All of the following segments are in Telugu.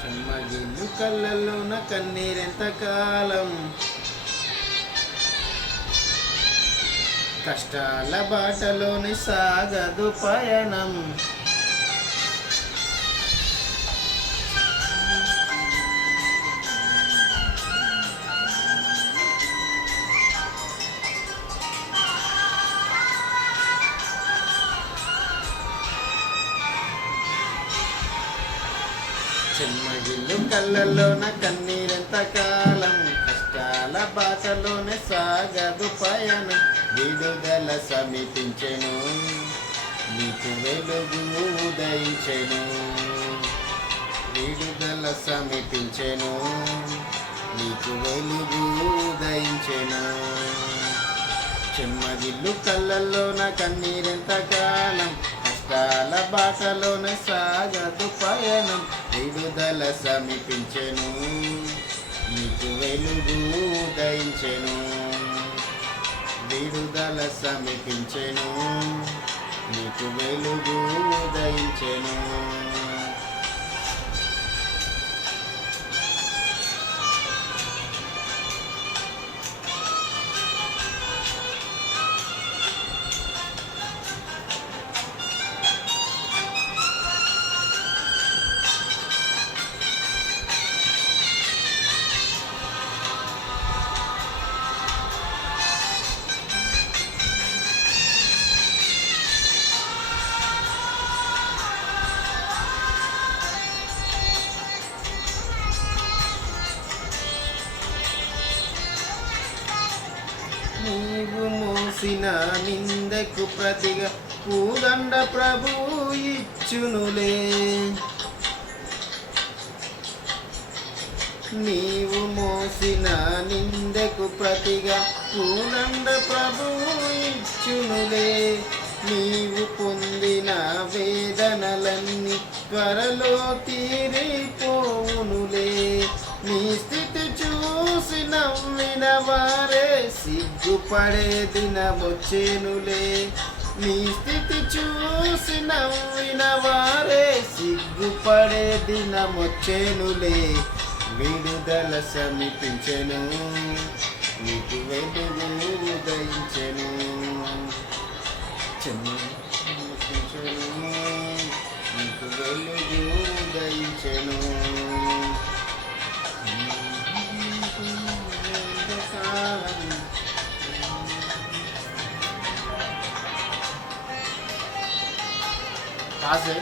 చెమ్మగిల్లు కళ్ళల్లోన కన్నీరెంత కాలం, కష్టాల బాటలోని సాగదు పయనం. చెమ్మగిల్లు కళ్ళల్లోన కన్నీరెంత కాలం, కష్టాల బాటలోనే సాగదు పయనం. విడుదల సమీపించెను, నీకు వెలుగు ఉదయించెను. విడుదల సమీపించెను, నీకు వెలుగు ఉదయించెను. చెమ్మగిల్లు కళ్ళల్లోన కన్నీరెంత కాలం, కష్టాల బాటలోన సాగదు పయనం. విడుదల సమీపించెను, నీకు వెలుగు ఉదయించెను. విడుదల సమీపించెను, నీకు వెలుగు ఉదయించెను. నీవు మోసిన నిందకు ప్రతిగా పూదండ ప్రభువు ఇచ్చునులే. నీవు మోసిన నిందకు ప్రతిగా పూదండ ప్రభువు ఇచ్చునులే. నీవు పొందిన వేదనలన్నీ త్వరలో తీరిపోవునులే. నీ స్థితి చూసి నవ్విన వారే సిగ్గుపడే దినమొచ్చేనులే. నీ స్థితి చూసి నవ్విన వారే సిగ్గుపడే దినమొచ్చేనులే. విడుదల సమీపించెను, నీకు వెలుగు ఉదయించెను. సమీపించెను, నీకు వెలుగు ఉదయించెను. पास है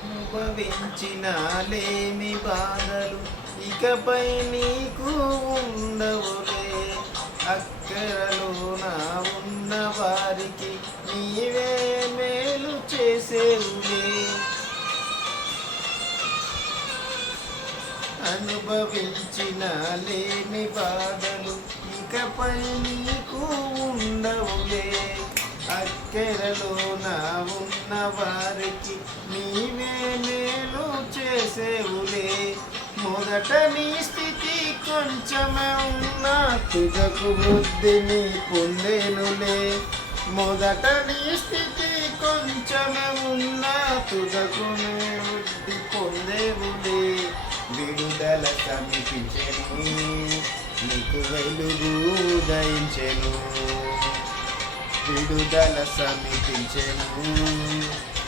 అనుభవించిన లేమి బాధలు ఇకపై నీకు ఉండవులే. అక్కరలోన ఉన్న వారికి నీవే మేలు చేసేవులే. అనుభవించిన లేమి బాధలు ఇకపై నీకు ఉండవులే. అక్కెరలోన ఉన్న వారికి నీవే మేలు చేసేవులే. మొదట నీ స్థితి కొంచెమే ఉన్నా తుదకు బుద్ధిని పొందేనులే. మొదట నీ స్థితి కొంచెమే ఉన్నా తుదకు బుద్ధి పొందేవులే. విడుదల సమీపించెను, నీకు వెలుగు ఉదయించెను. విడుదల సమీపించెను,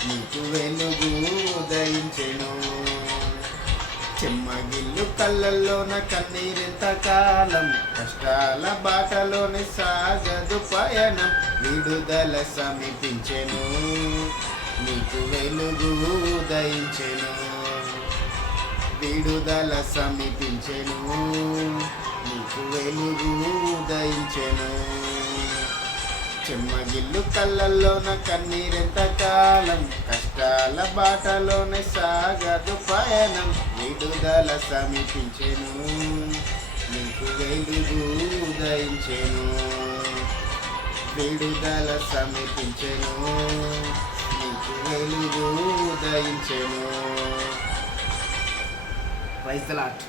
నీకు వెలుగు ఉదయించెను. చెమ్మగిల్లు కళ్ళల్లోన కన్నీరెంత కాలం, కష్టాల బాటలోని సాగదు పయనం. విడుదల సమీపించెను, నీకు వెలుగు ఉదయించెను. విడుదల సమీపించెను, నీకు వెలుగు ఉదయించెను. చెమ్మగిల్లు కళ్ళల్లోన కన్నీరెంత కాలం, కష్టాల బాటలోనే సాగదు పయనం, విడుదల సమీపించెను, నీకు వెలుగు ఉదయించెను, విడుదల సమీపించెను, నీకు వెలుగు ఉదయించెను. Praise the lord.